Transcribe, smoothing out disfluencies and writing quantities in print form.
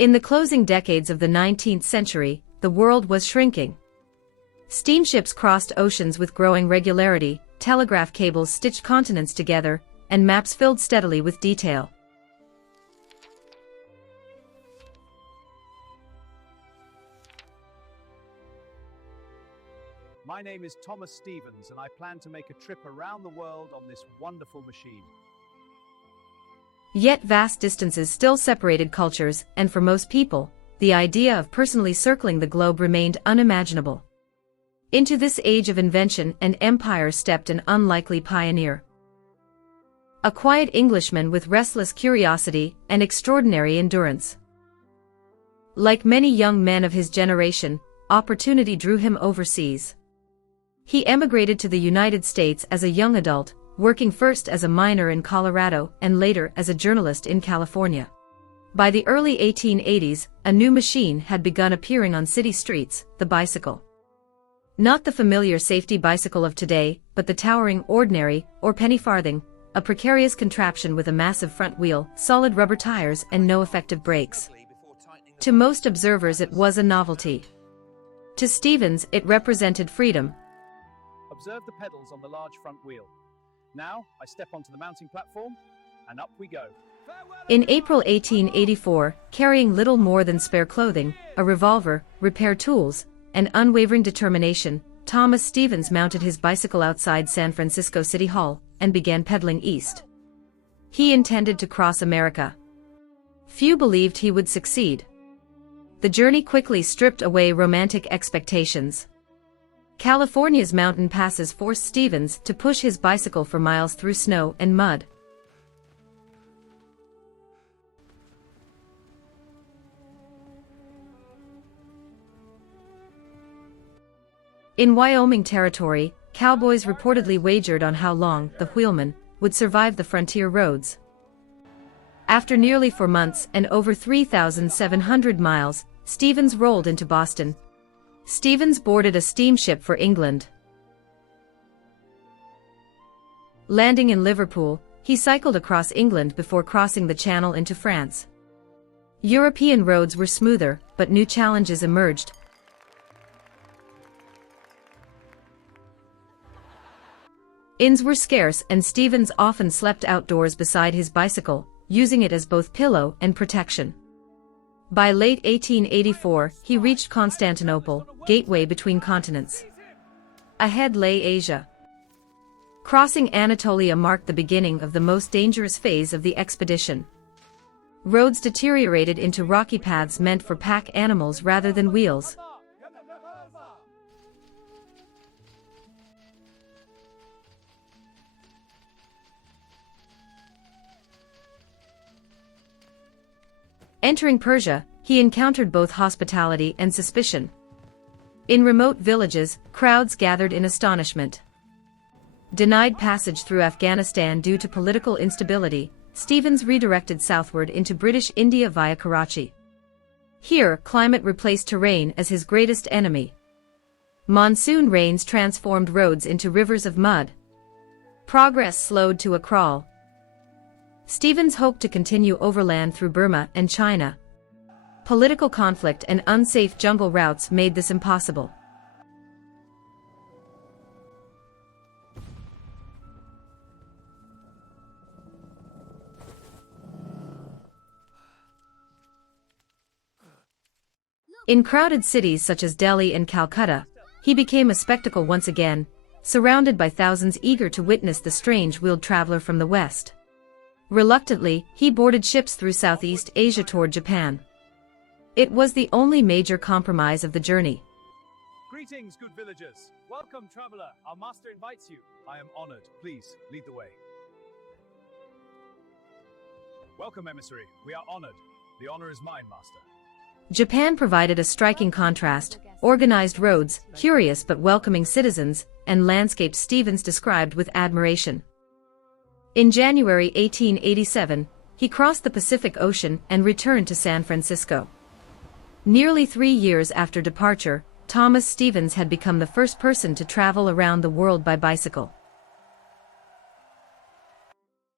In the closing decades of the 19th century, the world was shrinking. Steamships crossed oceans with growing regularity, telegraph cables stitched continents together, and maps filled steadily with detail. My name is Thomas Stevens, and I plan to make a trip around the world on this wonderful machine. Yet vast distances still separated cultures, and for most people, the idea of personally circling the globe remained unimaginable. Into this age of invention and empire stepped an unlikely pioneer. A quiet Englishman with restless curiosity and extraordinary endurance. Like many young men of his generation, opportunity drew him overseas. He emigrated to the United States as a young adult, working first as a miner in Colorado and later as a journalist in California. By the early 1880s, a new machine had begun appearing on city streets, the bicycle. Not the familiar safety bicycle of today, but the towering ordinary, or penny-farthing, a precarious contraption with a massive front wheel, solid rubber tires and no effective brakes. To most observers it was a novelty. To Stevens it represented freedom. Observe the pedals on the large front wheel. Now, I step onto the mounting platform, and up we go. In April 1884, carrying little more than spare clothing, a revolver, repair tools, and unwavering determination, Thomas Stevens mounted his bicycle outside San Francisco City Hall and began pedaling east. He intended to cross America. Few believed he would succeed. The journey quickly stripped away romantic expectations. California's mountain passes forced Stevens to push his bicycle for miles through snow and mud. In Wyoming Territory, cowboys reportedly wagered on how long the wheelman would survive the frontier roads. After nearly 4 months and over 3,700 miles, Stevens rolled into Boston. Stevens boarded a steamship for England. Landing in Liverpool, he cycled across England before crossing the Channel into France. European roads were smoother, but new challenges emerged. Inns were scarce and Stevens often slept outdoors beside his bicycle, using it as both pillow and protection. By late 1884, he reached Constantinople, gateway between continents. Ahead lay Asia. Crossing Anatolia marked the beginning of the most dangerous phase of the expedition. Roads deteriorated into rocky paths meant for pack animals rather than wheels. Entering Persia, he encountered both hospitality and suspicion. In remote villages, crowds gathered in astonishment. Denied passage through Afghanistan due to political instability, Stevens redirected southward into British India via Karachi. Here, climate replaced terrain as his greatest enemy. Monsoon rains transformed roads into rivers of mud. Progress slowed to a crawl. Stevens hoped to continue overland through Burma and China. Political conflict and unsafe jungle routes made this impossible. In crowded cities such as Delhi and Calcutta, he became a spectacle once again, surrounded by thousands eager to witness the strange wheeled traveler from the West. Reluctantly, he boarded ships through Southeast Asia toward Japan. It was the only major compromise of the journey. Greetings, good villagers. Welcome, traveler. Our master invites you. I am honored. Please, lead the way. Welcome, emissary. We are honored. The honor is mine, master. Japan provided a striking contrast: organized roads, curious but welcoming citizens, and landscapes Stevens described with admiration. In January 1887, he crossed the Pacific Ocean and returned to San Francisco. Nearly 3 years after departure, Thomas Stevens had become the first person to travel around the world by bicycle.